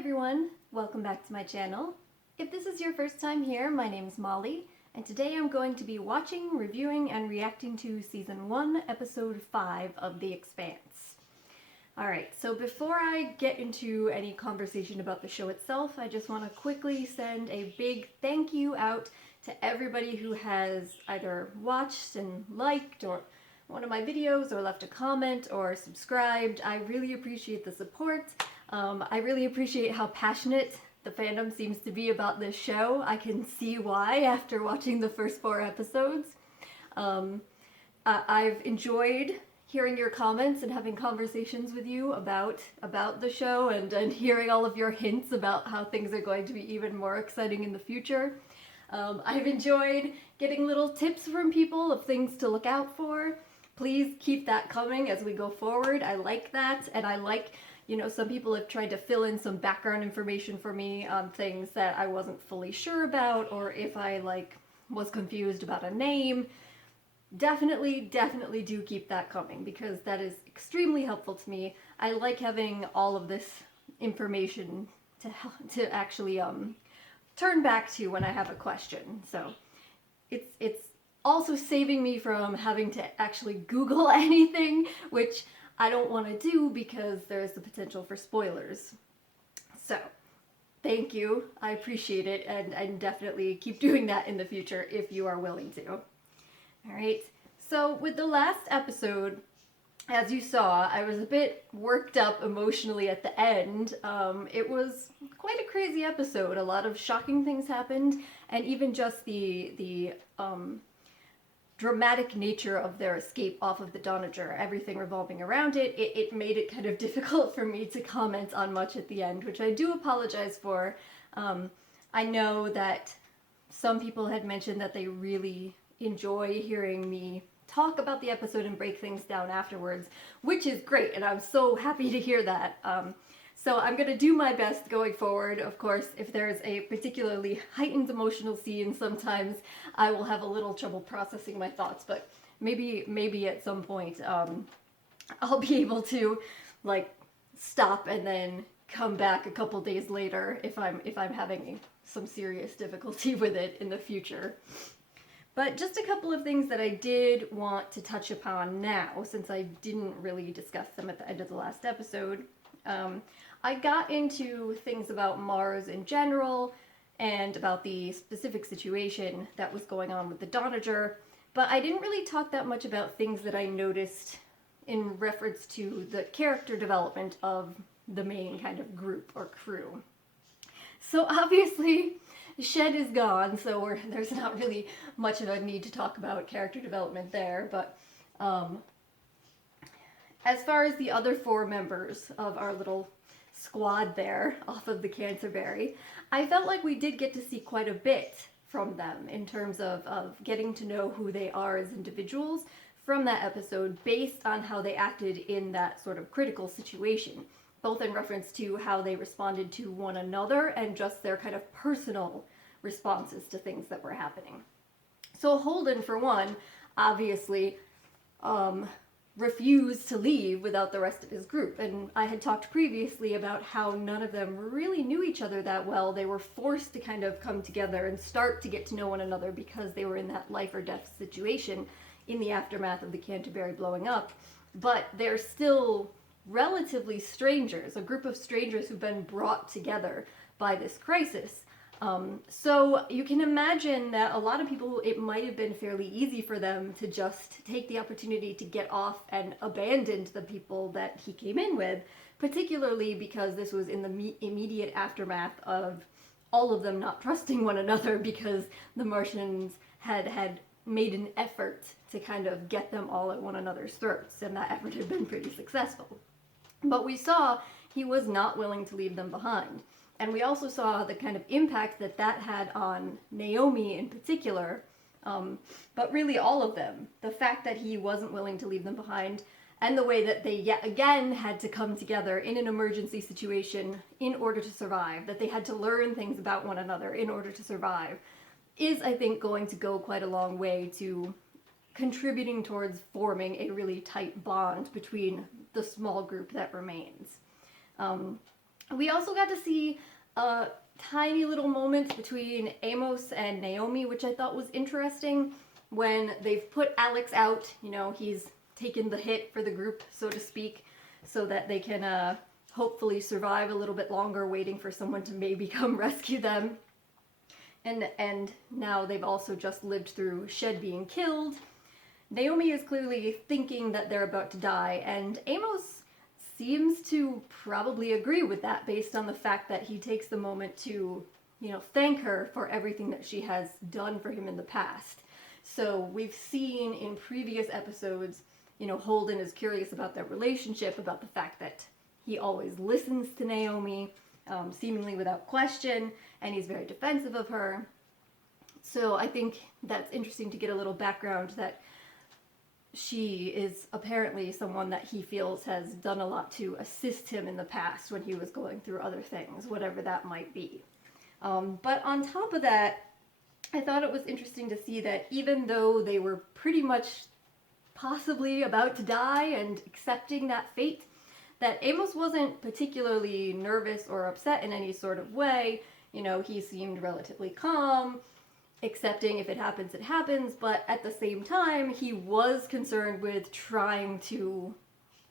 everyone, welcome back to my channel. If this is your first time here, my name is Molly, and today I'm going to be watching, reviewing, and reacting to Season 1, Episode 5 of The Expanse. Alright, so before I get into any conversation about the show itself, I just want to quickly send a big thank you out to everybody who has either watched and liked or one of my videos or left a comment or subscribed. I really appreciate the support. I really appreciate how passionate the fandom seems to be about this show. I can see why after watching the first 4 episodes. I've enjoyed hearing your comments and having conversations with you about the show and hearing all of your hints about how things are going to be even more exciting in the future. I've enjoyed getting little tips from people of things to look out for. Please keep that coming as we go forward. I like that, and I like, some people have tried to fill in some background information for me on things that I wasn't fully sure about, or if I, was confused about a name. Definitely do keep that coming, because that is extremely helpful to me. I like having all of this information to actually turn back to when I have a question. So it's also saving me from having to actually Google anything, which I don't want to do because there's the potential for spoilers. So, thank you. I appreciate it, and definitely keep doing that in the future if you are willing to. Alright, so with the last episode, as you saw, I was a bit worked up emotionally at the end. It was quite a crazy episode. A lot of shocking things happened, and even just the dramatic nature of their escape off of the Donager, everything revolving around it, it made it kind of difficult for me to comment on much at the end, which I do apologize for. I know that some people had mentioned that they really enjoy hearing me talk about the episode and break things down afterwards, which is great, and I'm so happy to hear that. So I'm going to do my best going forward. Of course, if there's a particularly heightened emotional scene, sometimes I will have a little trouble processing my thoughts, but maybe at some point I'll be able to stop and then come back a couple days later if I'm having some serious difficulty with it in the future. But just a couple of things that I did want to touch upon now, since I didn't really discuss them at the end of the last episode. I got into things about Mars in general and about the specific situation that was going on with the Donager, but I didn't really talk that much about things that I noticed in reference to the character development of the main kind of group or crew. So obviously, Shed is gone, so there's not really much of a need to talk about character development there, but as far as the other 4 members of our little squad there off of the Canterbury, I felt like we did get to see quite a bit from them in terms of getting to know who they are as individuals from that episode based on how they acted in that sort of critical situation, both in reference to how they responded to one another and just their kind of personal responses to things that were happening. So Holden, for one, obviously refused to leave without the rest of his group. And I had talked previously about how none of them really knew each other that well. They were forced to kind of come together and start to get to know one another because they were in that life or death situation in the aftermath of the Canterbury blowing up. But they're still relatively strangers, a group of strangers who've been brought together by this crisis. So you can imagine that a lot of people, it might have been fairly easy for them to just take the opportunity to get off and abandon the people that he came in with, particularly because this was in the immediate aftermath of all of them not trusting one another because the Martians had made an effort to kind of get them all at one another's throats, and that effort had been pretty successful. But we saw he was not willing to leave them behind. And we also saw the kind of impact that had on Naomi in particular, but really all of them. The fact that he wasn't willing to leave them behind, and the way that they yet again had to come together in an emergency situation in order to survive, that they had to learn things about one another in order to survive, is, I think, going to go quite a long way to contributing towards forming a really tight bond between the small group that remains. We also got to see a tiny little moment between Amos and Naomi, which I thought was interesting. When they've put Alex out, he's taken the hit for the group, so to speak, so that they can hopefully survive a little bit longer, waiting for someone to maybe come rescue them. And now they've also just lived through Shed being killed. Naomi is clearly thinking that they're about to die, and Amos seems to probably agree with that based on the fact that he takes the moment to, thank her for everything that she has done for him in the past. So we've seen in previous episodes, Holden is curious about their relationship, about the fact that he always listens to Naomi, seemingly without question, and he's very defensive of her. So I think that's interesting to get a little background that she is apparently someone that he feels has done a lot to assist him in the past when he was going through other things, whatever that might be. But on top of that, I thought it was interesting to see that even though they were pretty much possibly about to die and accepting that fate, that Amos wasn't particularly nervous or upset in any sort of way. He seemed relatively calm, accepting if it happens, it happens, but at the same time, he was concerned with trying to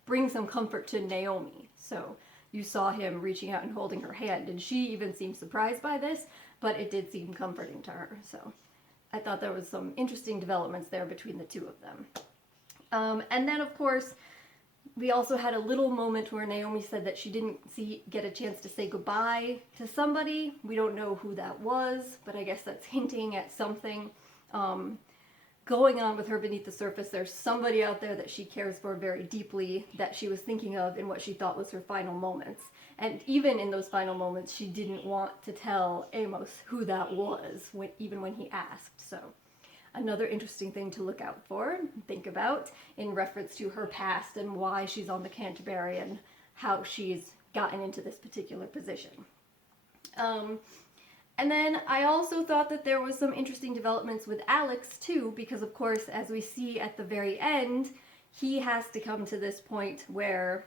bring some comfort to Naomi. So you saw him reaching out and holding her hand, and she even seemed surprised by this, but it did seem comforting to her. So I thought there was some interesting developments there between the two of them. And then, of course, we also had a little moment where Naomi said that she didn't get a chance to say goodbye to somebody. We don't know who that was, but I guess that's hinting at something going on with her beneath the surface. There's somebody out there that she cares for very deeply that she was thinking of in what she thought was her final moments. And even in those final moments, she didn't want to tell Amos who that was, even when he asked. So another interesting thing to look out for, think about, in reference to her past and why she's on the Canterbury and how she's gotten into this particular position. And then I also thought that there was some interesting developments with Alex too, because of course, as we see at the very end, he has to come to this point where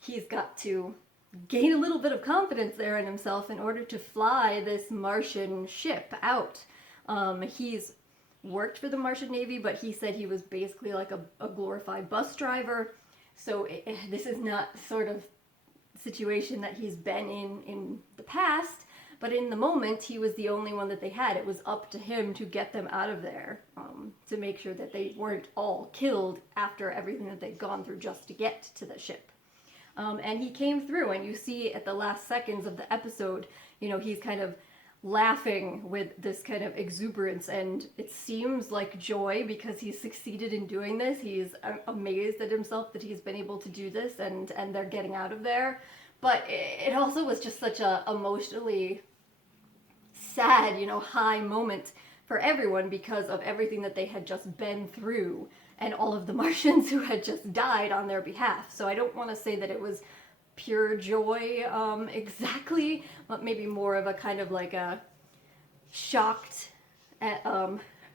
he's got to gain a little bit of confidence there in himself in order to fly this Martian ship out. He's worked for the Martian Navy, but he said he was basically like a glorified bus driver. So this is not sort of situation that he's been in the past, but in the moment he was the only one that they had. It was up to him to get them out of there, to make sure that they weren't all killed after everything that they'd gone through just to get to the ship. And he came through, and you see at the last seconds of the episode, he's kind of laughing with this kind of exuberance, and it seems like joy because he's succeeded in doing this. He's amazed at himself that he's been able to do this, and they're getting out of there. But it also was just such a emotionally sad, high moment for everyone because of everything that they had just been through and all of the Martians who had just died on their behalf. So I don't want to say that it was pure joy exactly, but maybe more of a kind of like a shocked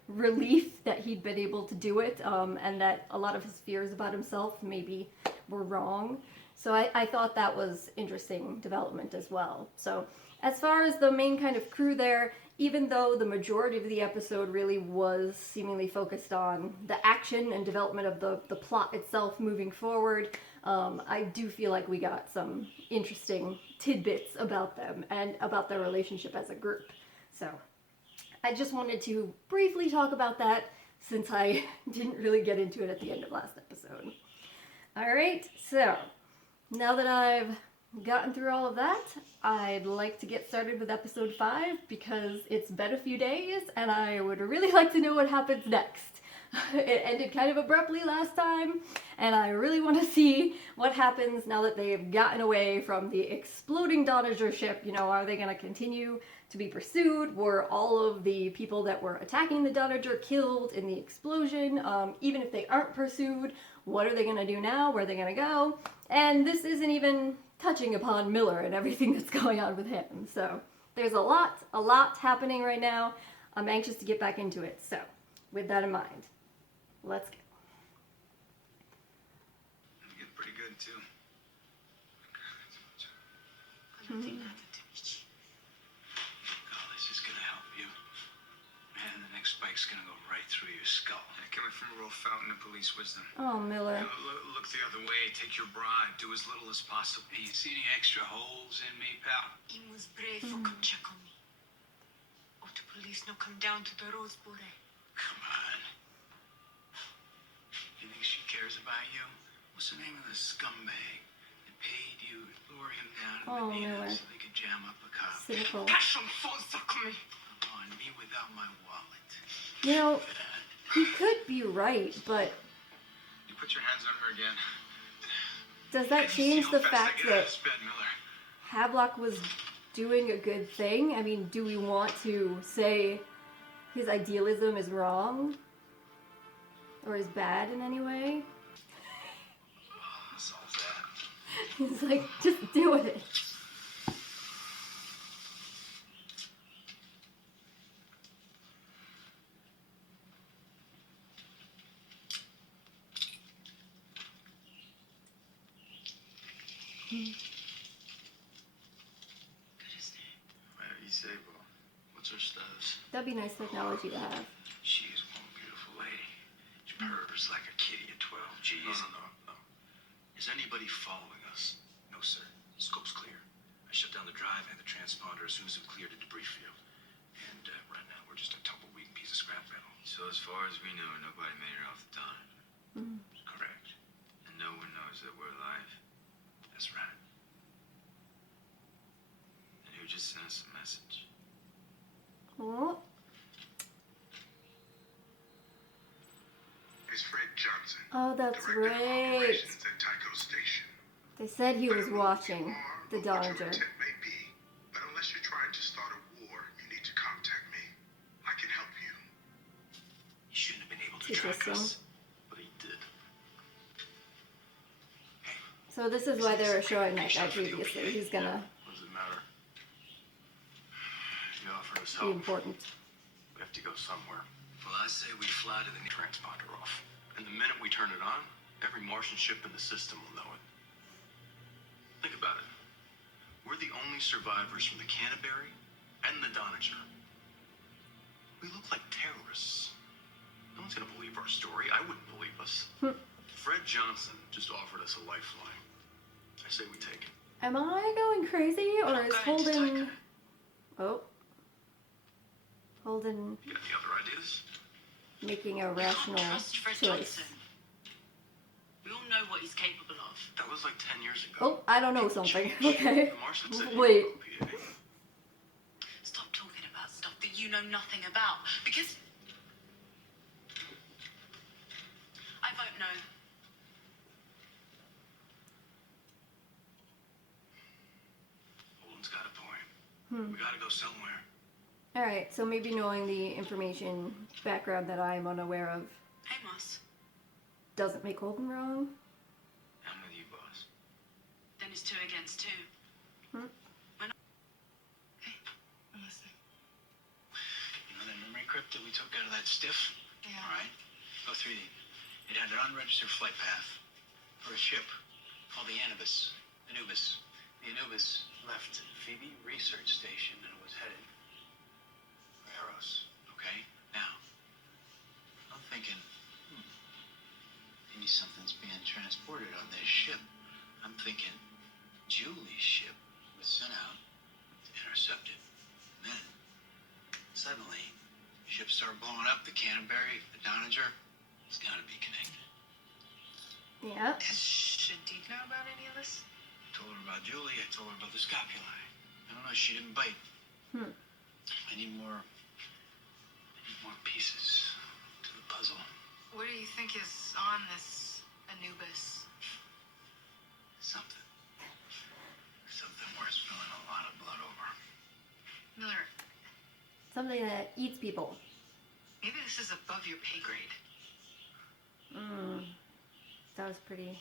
relief that he'd been able to do it, and that a lot of his fears about himself maybe were wrong. So I thought that was interesting development as well. So as far as the main kind of crew there, even though the majority of the episode really was seemingly focused on the action and development of the plot itself moving forward, I do feel like we got some interesting tidbits about them and about their relationship as a group. So I just wanted to briefly talk about that since I didn't really get into it at the end of last episode. Alright, so now that I've gotten through all of that, I'd like to get started with episode 5 because it's been a few days and I would really like to know what happens next. It ended kind of abruptly last time, and I really want to see what happens now that they've gotten away from the exploding Doniger ship. Are they going to continue to be pursued? Were all of the people that were attacking the Doniger killed in the explosion? Even if they aren't pursued, what are they going to do now? Where are they going to go? And this isn't even touching upon Miller and everything that's going on with him. So there's a lot happening right now. I'm anxious to get back into it. So with that in mind, let's go. You get pretty good too. police wisdom. Oh, Miller. Look the other way. Take your bribe. Do as little as possible. Hey, you see any extra holes in me, pal? You must brave for come check on me. Or the police no come down to the Roseboro. Come on. You think she cares about you? What's the name of the scumbag that paid you to lure him down to Oh, Medina Miller. so they could jam up a cop? Cynical. Passion falls me. On me without my wallet. You know, he could be right, but You put your hands on her again. does that You see change how the fast I fact get out of that this bed, Miller? Havelock was doing a good thing? I mean, do we want to say his idealism is wrong? Or is bad in any way? Solve that. He's like, just do it. Good as new. Whatever you say, bro. What's her status? That'd be nice technology to have. She is one beautiful lady. She purrs like a kitty at 12 G's. No. Is anybody following us? No, sir. Scope's clear. I shut down the drive and the transponder as soon as we cleared the debris field. And right now we're just a tumbleweed piece of scrap metal. So as far as we know, nobody made it off the Don. Correct. And no one knows that we're alive. That's right. And who just sent us a message? Oh, It's Fred Johnson, oh that's Director of right. Operations at Tycho Station. They said he I was don't know who watching you are the or what your Donager. intent may be, but unless you're trying to start a war, you need to contact me. I can help you. He shouldn't have been able to track Interesting. us, but he did. So this is why they were showing that guy previously. He's gonna What does it matter? You offered us be help. important. We have to go somewhere. Well, I say we fly to the transponder off. And the minute we turn it on, every Martian ship in the system will know it. Think about it. We're the only survivors from the Canterbury and the Donager. We look like terrorists. No one's gonna believe our story. I wouldn't believe us. Fred Johnson just offered us a lifeline. I say we take it. Am I going crazy or Not is going to Holden? Tycho. Oh, Holden You got any other ideas? making a You rational can't trust Fred choice. Johnson. We all know what he's capable of. That was like 10 years ago. Oh, I don't know something. Okay. The Martian said he Wait. would go PA. Stop talking about stuff that you know nothing about. Because I vote no. Holden's got a point. We gotta go somewhere. All right. So maybe knowing the information background that I'm unaware of Amos, doesn't make Holden wrong. I'm with you, boss. then it's 2 against 2. Hmm. When Hey, I'm listening. You know that memory crypt that we took out of that stiff? Yeah. All right. Go through it. It had an unregistered flight path for a ship called the Anubis. Anubis. The Anubis left Phoebe Research Station and was headed for Eros. Okay? Now, I'm thinking, maybe something's being transported on this ship. I'm thinking Julie's ship was sent out to intercept it. And then, suddenly, ships start blowing up. The Canterbury, the Donager. It's gotta be connected. Yeah. Does Shadid know about any of this? I told her about Julie. I told her about the scapulae. I don't know. She didn't bite. I need more pieces to the puzzle. What do you think is on this Anubis? Something. Something worth spilling a lot of blood over. Miller, Something that eats people. maybe this is above your pay grade. That was pretty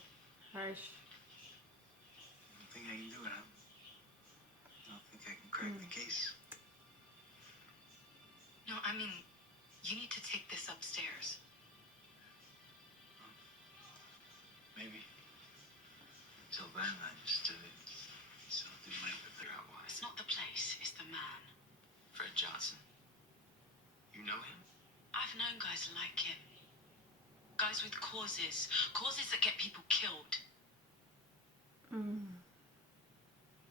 harsh. I don't think I can do it, huh? I don't think I can crack the case. No, I mean, you need to take this upstairs. Maybe. Until then, I just something might figure out why. It's not the place, it's the man. Fred Johnson. You know him? I've known guys like him. Guys with cause causes. Causes that get people killed.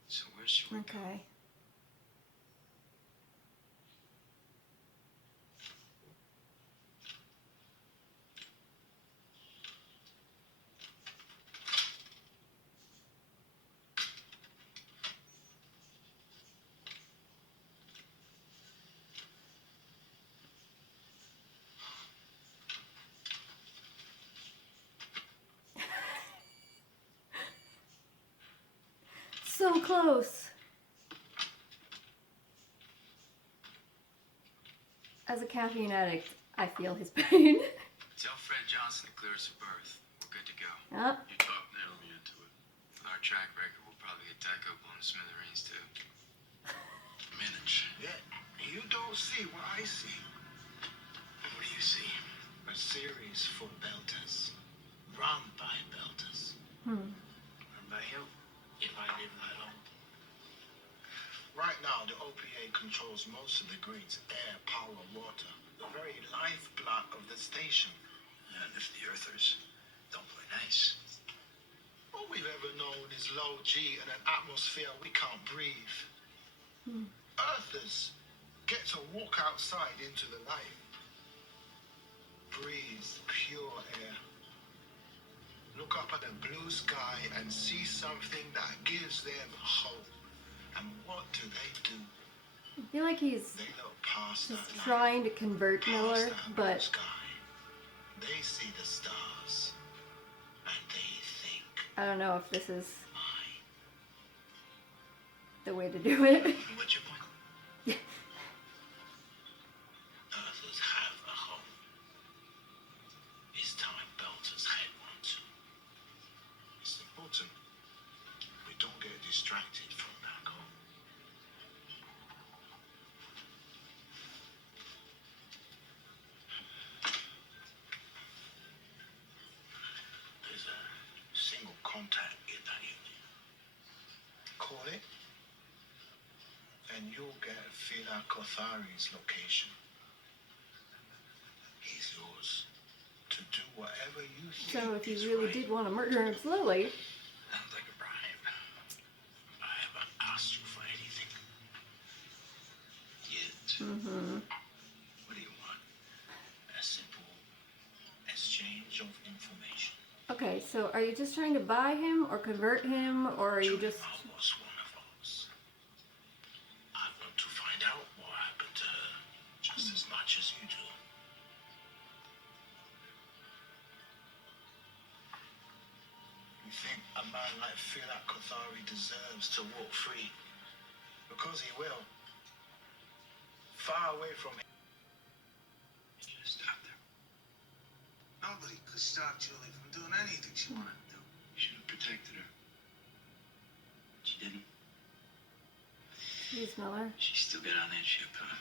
So where should we go? Okay. So close. As a caffeine addict, I feel his pain. Tell Fred Johnson to clear us a berth. We're good to go. Yep. You talk nailed me into it. With our track record, we'll probably get Taco on the smithereens too. Manage. Yeah, you don't see what I see. What do you see? A series for belters. Run by belters. Run by you? If I live that long. Right now, the OPA controls most of the grids, air, power, water, the very lifeblood of the station. And if the Earthers don't play nice. All we've ever known is low G and an atmosphere we can't breathe. Earthers get to walk outside into the light. Breathe pure air. Look up at the blue sky and see something that gives them hope. And what do? I feel like he's They look past just that light, trying to convert past Miller, that blue but sky. They see the stars, and they think, I don't know if this is mine. the way to do it. What's your point? Earthers have a home. It's time belters had one too. It's important we don't get distracted from back home. There's a single contact in that unit. Call it, and you'll get Fila Kothari's location. He's yours to do whatever you think. So if is you really right. did want to murder him slowly, Sounds like a bribe. I haven't asked you for anything. Yet. What do you want? A simple exchange of information. okay, so are you just trying to buy him or convert him, or are you just... Juliana was one of us. I want to find out what happened to her just as much as you do. You think a man like Filat Kothari deserves to walk free? Because he will. Far away from him. Just stop there. Nobody could stop Julie from doing anything she wanted to do. You should have protected her. But you didn't. Jeez, Miller. She still got on that ship, huh?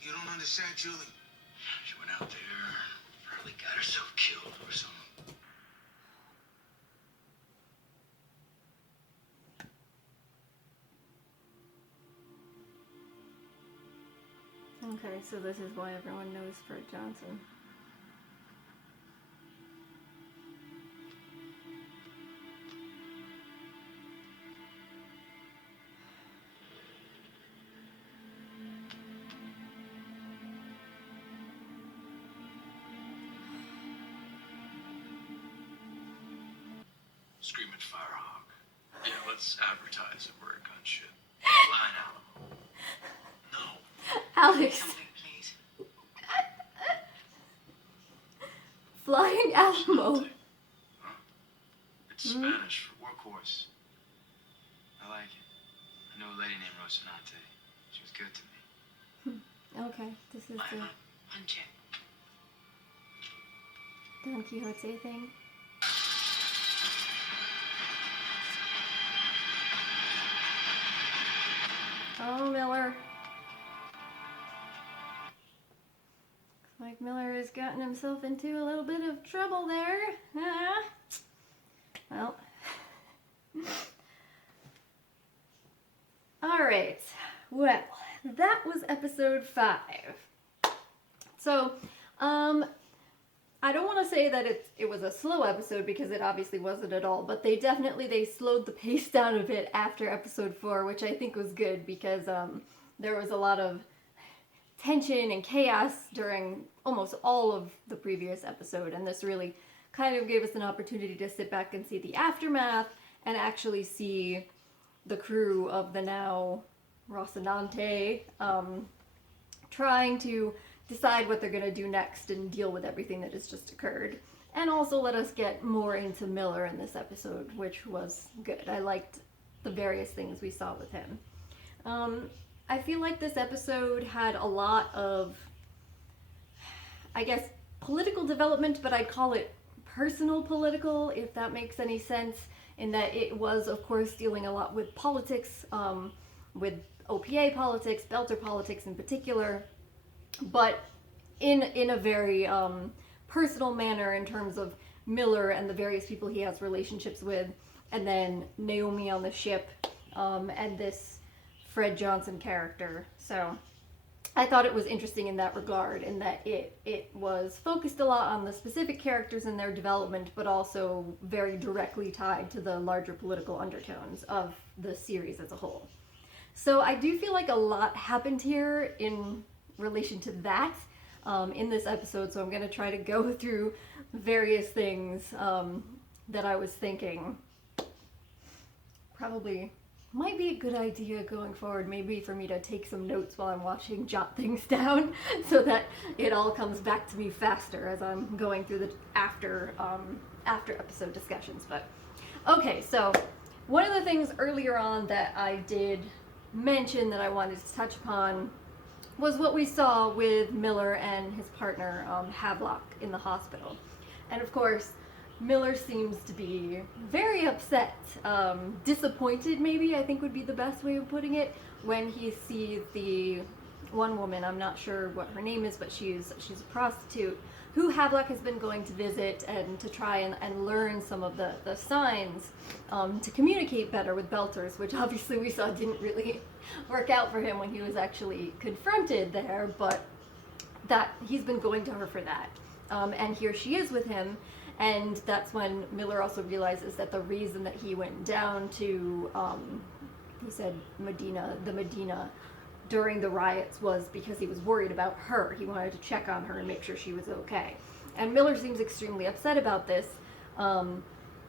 You don't understand, Julie. She went out there, probably got herself killed or something. Okay, so this is why everyone knows Fred Johnson. Screaming Firehawk. Yeah, let's advertise that we're a gunship. Flying out. No. Alex! Something, please. Flying Alamo! Huh? It's Spanish for workhorse. I like it. I know a lady named Rocinante. She was good to me. Okay, this is the Hunch it. Don Quixote thing. Oh, Miller. Looks like Miller has gotten himself into a little bit of trouble there. Well. Alright. Well, that was episode 5. So, I don't want to say that it was a slow episode because it obviously wasn't at all, but they slowed the pace down a bit after episode 4, which I think was good because there was a lot of tension and chaos during almost all of the previous episode, and this really kind of gave us an opportunity to sit back and see the aftermath and actually see the crew of the now Rocinante trying to decide what they're going to do next and deal with everything that has just occurred. And also let us get more into Miller in this episode, which was good. I liked the various things we saw with him. I feel like this episode had a lot of, I guess, political development, but I'd call it personal political, if that makes any sense, in that it was, of course, dealing a lot with politics, with OPA politics, Belter politics in particular, but in a very personal manner in terms of Miller and the various people he has relationships with, and then Naomi on the ship, and this Fred Johnson character. So I thought it was interesting in that regard, in that it was focused a lot on the specific characters and their development, but also very directly tied to the larger political undertones of the series as a whole. So I do feel like a lot happened here in relation to that in this episode, so I'm going to try to go through various things that I was thinking. Probably might be a good idea going forward, maybe for me to take some notes while I'm watching, jot things down, so that it all comes back to me faster as I'm going through the after episode discussions. But okay, so one of the things earlier on that I did mention that I wanted to touch upon was what we saw with Miller and his partner Havelock in the hospital. And of course, Miller seems to be very upset, disappointed maybe, I think would be the best way of putting it, when he sees the one woman, I'm not sure what her name is, but she's a prostitute, who Havelock has been going to visit and to try and learn some of the signs to communicate better with Belters, which obviously we saw didn't really work out for him when he was actually confronted there, but that he's been going to her for that. And here she is with him, and that's when Miller also realizes that the reason that he went down to, he said Medina, during the riots was because he was worried about her. He wanted to check on her and make sure she was okay. And Miller seems extremely upset about this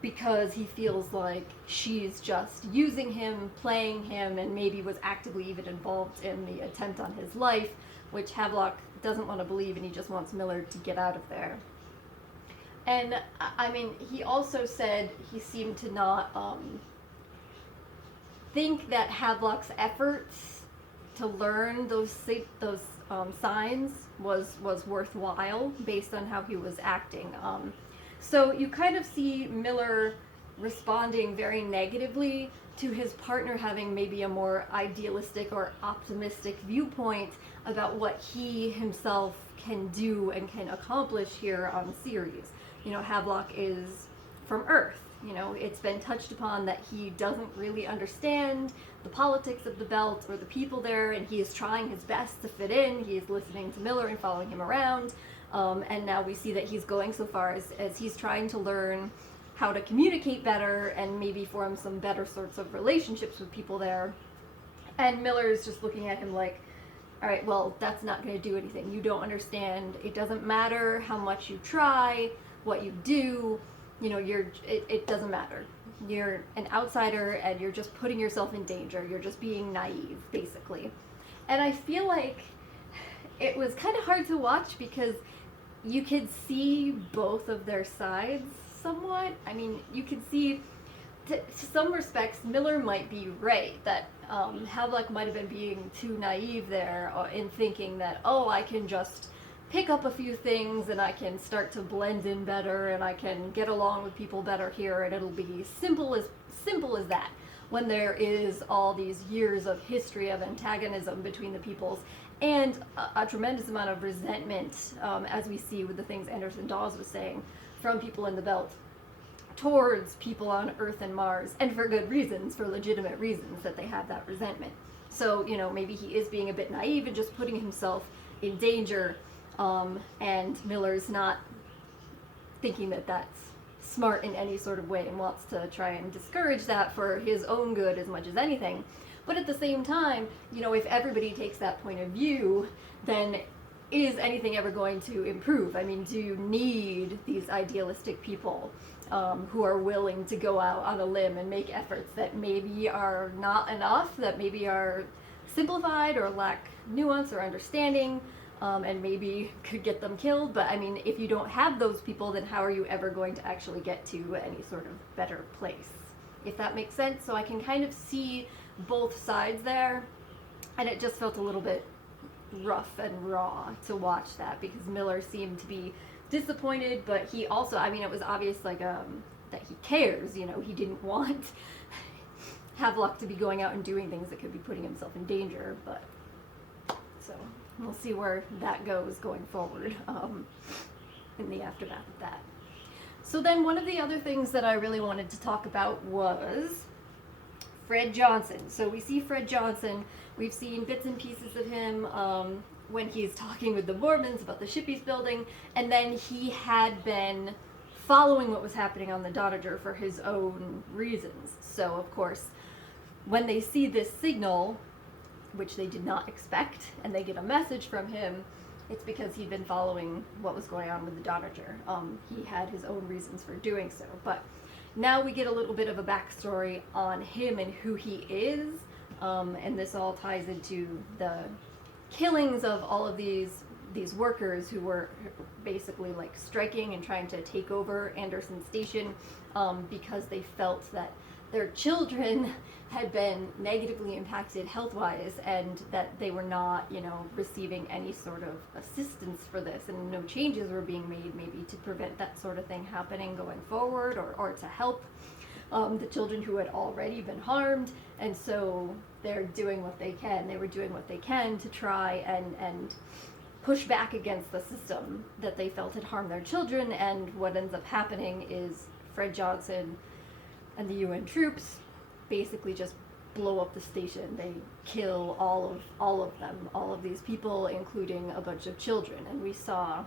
because he feels like she's just using him, playing him, and maybe was actively even involved in the attempt on his life, which Havelock doesn't want to believe, and he just wants Miller to get out of there. And, I mean, he also said he seemed to not think that Havelock's efforts to learn those signs was worthwhile based on how he was acting. So you kind of see Miller responding very negatively to his partner having maybe a more idealistic or optimistic viewpoint about what he himself can do and can accomplish here on Ceres. You know, Havelock is from Earth. You know, it's been touched upon that he doesn't really understand the politics of the belt or the people there, and he is trying his best to fit in. He is listening to Miller and following him around, and now we see that he's going so far as he's trying to learn how to communicate better and maybe form some better sorts of relationships with people there. And Miller is just looking at him like, all right, well, that's not going to do anything. You don't understand. It doesn't matter how much you try, what you do, you know, it doesn't matter. You're an outsider and you're just putting yourself in danger. You're just being naive, basically. And I feel like it was kind of hard to watch because you could see both of their sides somewhat. I mean, you could see, to some respects, Miller might be right, that Havelock might have been being too naive there in thinking that, oh, I can just pick up a few things and I can start to blend in better and I can get along with people better here and it'll be simple as that, when there is all these years of history of antagonism between the peoples and a tremendous amount of resentment, as we see with the things Anderson Dawes was saying, from people in the belt towards people on Earth and Mars, and for good reasons, for legitimate reasons that they have that resentment. So, you know, maybe he is being a bit naive and just putting himself in danger. And Miller's not thinking that that's smart in any sort of way and wants to try and discourage that for his own good as much as anything. But at the same time, you know, if everybody takes that point of view, then is anything ever going to improve? I mean, do you need these idealistic people who are willing to go out on a limb and make efforts that maybe are not enough, that maybe are simplified or lack nuance or understanding, and maybe could get them killed? But I mean, if you don't have those people, then how are you ever going to actually get to any sort of better place? If that makes sense. So I can kind of see both sides there, and it just felt a little bit rough and raw to watch that, because Miller seemed to be disappointed, but he also, I mean, it was obvious like that he cares, you know, he didn't want Havelock to be going out and doing things that could be putting himself in danger. But so we'll see where that goes going forward in the aftermath of that. So then one of the other things that I really wanted to talk about was Fred Johnson. So we see Fred Johnson, we've seen bits and pieces of him when he's talking with the Mormons about the ship he's building, and then he had been following what was happening on the Doniger for his own reasons. So of course, when they see this signal, which they did not expect, and they get a message from him, it's because he'd been following what was going on with the Doniger. He had his own reasons for doing so, but now we get a little bit of a backstory on him and who he is, and this all ties into the killings of all of these workers who were basically like striking and trying to take over Anderson Station because they felt that their children had been negatively impacted health-wise, and that they were not, you know, receiving any sort of assistance for this, and no changes were being made maybe to prevent that sort of thing happening going forward, or to help the children who had already been harmed. And so they're doing what they can. They were doing what they can to try and push back against the system that they felt had harmed their children. And what ends up happening is Fred Johnson and the UN troops basically just blow up the station. They kill all of them, all of these people, including a bunch of children. And we saw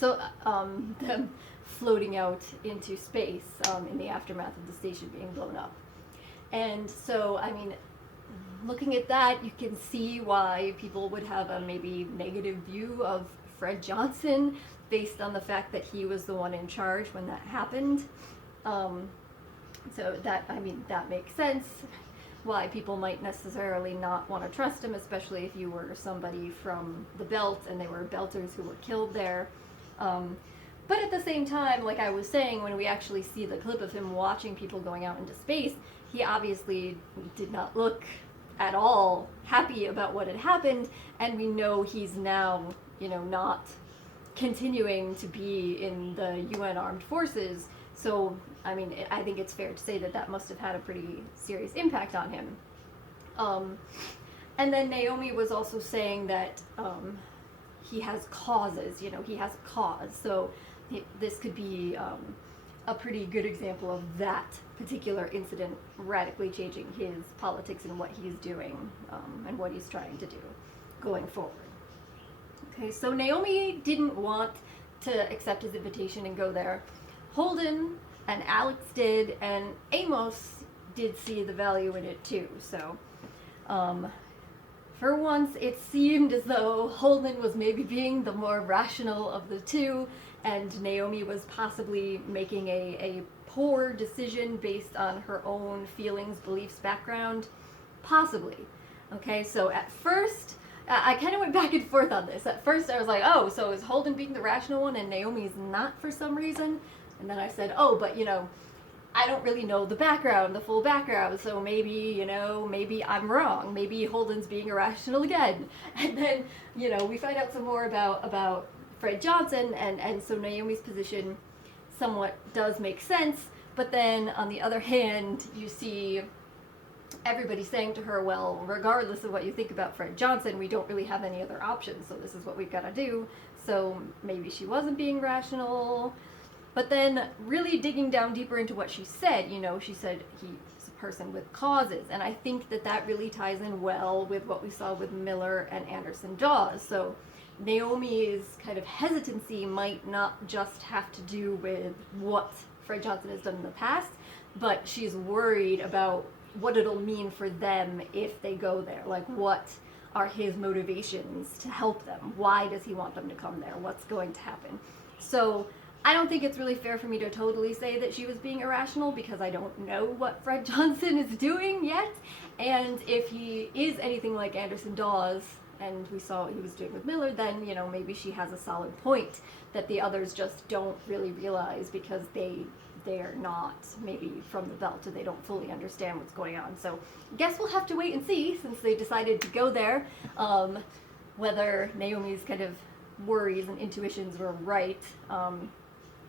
them floating out into space in the aftermath of the station being blown up. And so, I mean, looking at that, you can see why people would have a maybe negative view of Fred Johnson based on the fact that he was the one in charge when that happened. So that, I mean, that makes sense why people might necessarily not want to trust him, especially if you were somebody from the Belt and they were Belters who were killed there. But at the same time, like I was saying, when we actually see the clip of him watching people going out into space, he obviously did not look at all happy about what had happened, and we know he's now, you know, not continuing to be in the UN Armed Forces. So, I mean, I think it's fair to say that that must have had a pretty serious impact on him. And then Naomi was also saying that he has causes, you know, he has a cause. So this could be a pretty good example of that particular incident radically changing his politics and what he's doing and what he's trying to do going forward. Okay, so Naomi didn't want to accept his invitation and go there. Holden and Alex did, and Amos did see the value in it too. So for once, it seemed as though Holden was maybe being the more rational of the two, and Naomi was possibly making a poor decision based on her own feelings, beliefs, background. Possibly. Okay, so at first, I kind of went back and forth on this. At first I was like, oh, so is Holden being the rational one and Naomi's not for some reason? And then I said, oh, but you know, I don't really know the background, the full background, so maybe, you know, maybe I'm wrong. Maybe Holden's being irrational again. And then, you know, we find out some more about Fred Johnson, and so Naomi's position somewhat does make sense, but then on the other hand, you see everybody saying to her, well, regardless of what you think about Fred Johnson, we don't really have any other options, so this is what we've got to do. So maybe she wasn't being rational. But then really digging down deeper into what she said, you know, she said he's a person with causes. And I think that that really ties in well with what we saw with Miller and Anderson Dawes. So Naomi's kind of hesitancy might not just have to do with what Fred Johnson has done in the past, but she's worried about what it'll mean for them if they go there. Like, what are his motivations to help them? Why does he want them to come there? What's going to happen? So I don't think it's really fair for me to totally say that she was being irrational, because I don't know what Fred Johnson is doing yet. And if he is anything like Anderson Dawes, and we saw what he was doing with Miller, then, you know, maybe she has a solid point that the others just don't really realize, because they're not maybe from the belt, and they don't fully understand what's going on. So I guess we'll have to wait and see, since they decided to go there, whether Naomi's kind of worries and intuitions were right.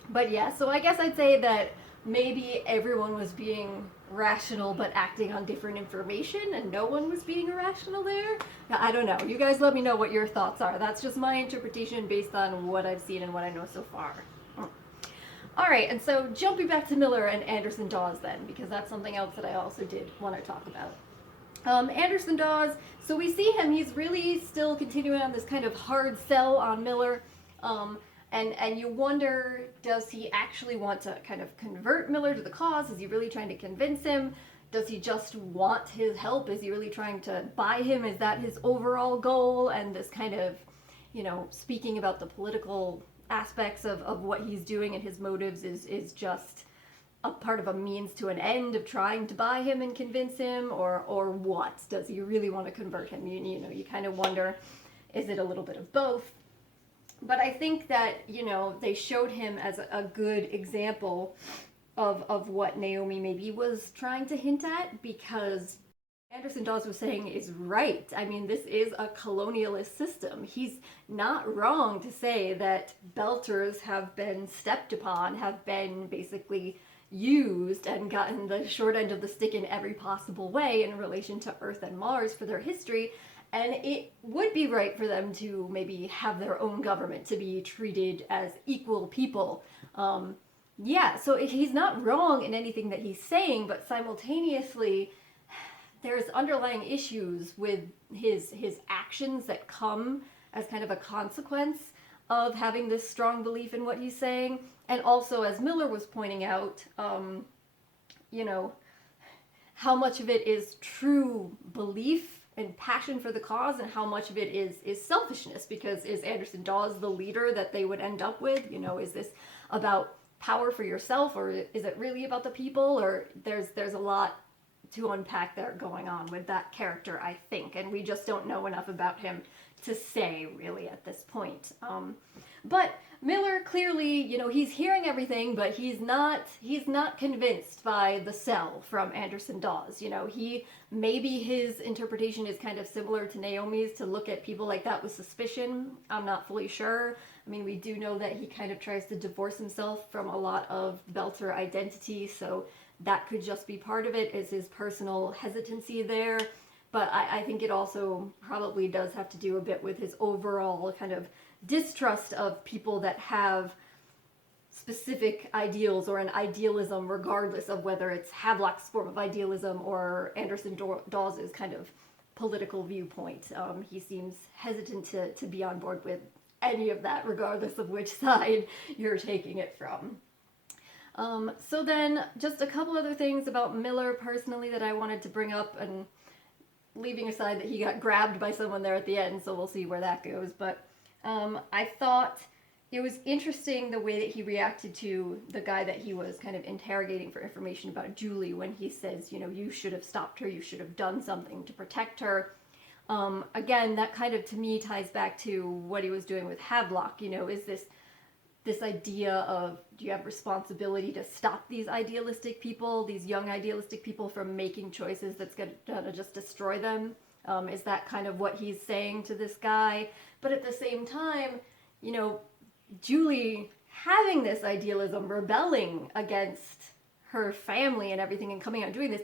But yeah, so I guess I'd say that maybe everyone was being rational but acting on different information, and no one was being irrational there. I don't know. You guys let me know what your thoughts are. That's just my interpretation based on what I've seen and what I know so far. Alright, and so jumping back to Miller and Anderson Dawes then, because that's something else that I also did want to talk about. Anderson Dawes, so we see him, he's really still continuing on this kind of hard sell on Miller. And you wonder, does he actually want to kind of convert Miller to the cause? Is he really trying to convince him? Does he just want his help? Is he really trying to buy him? Is that his overall goal? And this kind of, you know, speaking about the political aspects of what he's doing and his motives is just a part of a means to an end of trying to buy him and convince him, or what? Does he really want to convert him? You know, you kind of wonder, is it a little bit of both? But I think that, you know, they showed him as a good example of what Naomi maybe was trying to hint at, because Anderson Dawes was saying is right. I mean, this is a colonialist system. He's not wrong to say that Belters have been stepped upon, have been basically used and gotten the short end of the stick in every possible way in relation to Earth and Mars for their history. And it would be right for them to maybe have their own government, to be treated as equal people. Yeah, so he's not wrong in anything that he's saying, but simultaneously, there's underlying issues with his actions that come as kind of a consequence of having this strong belief in what he's saying. And also, as Miller was pointing out, you know, how much of it is true belief and passion for the cause, and how much of it is selfishness, because is Anderson Dawes the leader that they would end up with? You know, is this about power for yourself, or is it really about the people? Or there's a lot to unpack there going on with that character, I think, and we just don't know enough about him to say really at this point. But Miller clearly, you know, he's hearing everything, but he's not convinced by the sell from Anderson Dawes. You know, maybe his interpretation is kind of similar to Naomi's, to look at people like that with suspicion. I'm not fully sure. I mean, we do know that he kind of tries to divorce himself from a lot of Belter identity, so that could just be part of it, is his personal hesitancy there. But I think it also probably does have to do a bit with his overall kind of distrust of people that have specific ideals or an idealism, regardless of whether it's Havelock's form of idealism or Anderson Dawes' kind of political viewpoint. He seems hesitant to be on board with any of that, regardless of which side you're taking it from. So then, just a couple other things about Miller personally that I wanted to bring up, and leaving aside that he got grabbed by someone there at the end, so we'll see where that goes. But I thought it was interesting the way that he reacted to the guy that he was kind of interrogating for information about Julie, when he says, you know, you should have stopped her, you should have done something to protect her. Again, that kind of, to me, ties back to what he was doing with Havelock. You know, is this idea of, do you have responsibility to stop these idealistic people, these young idealistic people, from making choices that's going to just destroy them? Is that kind of what he's saying to this guy? But at the same time, you know, Julie having this idealism, rebelling against her family and everything, and coming out and doing this,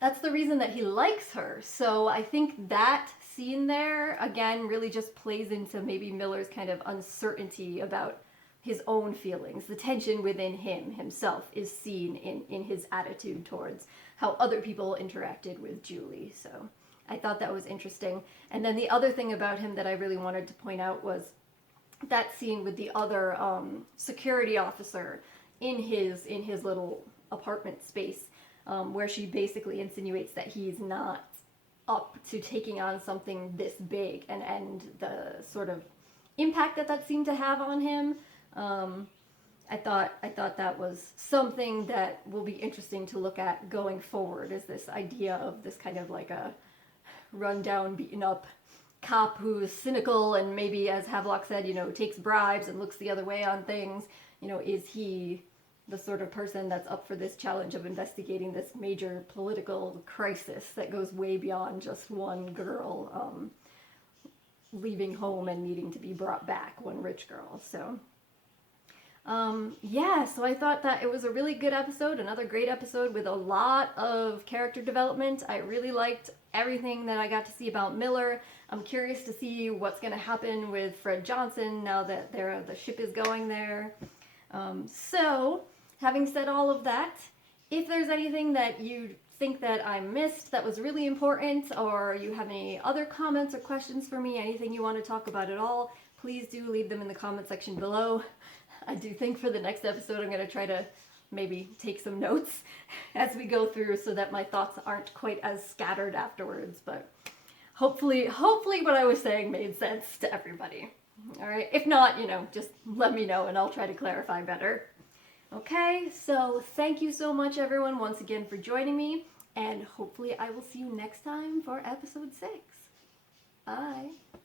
that's the reason that he likes her. So I think that scene there, again, really just plays into maybe Miller's kind of uncertainty about his own feelings. The tension within himself is seen in his attitude towards how other people interacted with Julie. So I thought that was interesting. And then the other thing about him that I really wanted to point out was that scene with the other security officer in his little apartment space, where she basically insinuates that he's not up to taking on something this big, and the sort of impact that seemed to have on him. I thought that was something that will be interesting to look at going forward, is this idea of this kind of like a rundown, beaten up cop who's cynical and maybe, as Havelock said, takes bribes and looks the other way on things. Is he the sort of person that's up for this challenge of investigating this major political crisis that goes way beyond just one girl leaving home and needing to be brought back, one rich girl. So so I thought that it was a really good episode, another great episode with a lot of character development. I really liked everything that I got to see about Miller. I'm curious to see what's going to happen with Fred Johnson now that the ship is going there. So, having said all of that, if there's anything that you think that I missed that was really important, or you have any other comments or questions for me, anything you want to talk about at all, please do leave them in the comment section below. I do think for the next episode I'm going to try to maybe take some notes as we go through so that my thoughts aren't quite as scattered afterwards, but hopefully what I was saying made sense to everybody. Alright, if not, just let me know and I'll try to clarify better. Okay, so thank you so much everyone once again for joining me, and hopefully I will see you next time for episode 6. Bye!